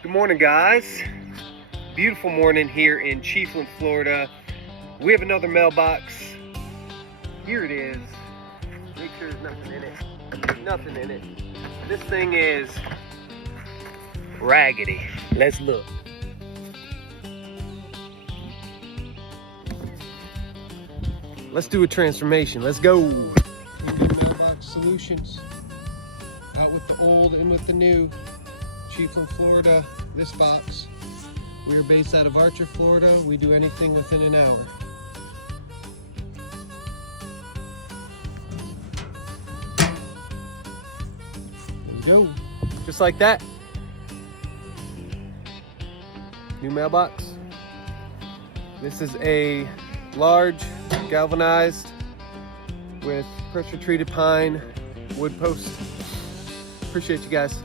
Good morning, guys. Beautiful morning here in Chiefland, Florida. We have another mailbox. Here it is. Make sure there's nothing in it. Nothing in it. This thing is raggedy. Let's look. Let's do a transformation. Let's go. Mailbox Solutions. Out with the old and with the new. Chiefland, Florida. This box. We are based out of Archer, Florida. We do anything within an hour. There we go. Just like that. New mailbox. This is a large galvanized with pressure treated pine wood posts. Appreciate you guys.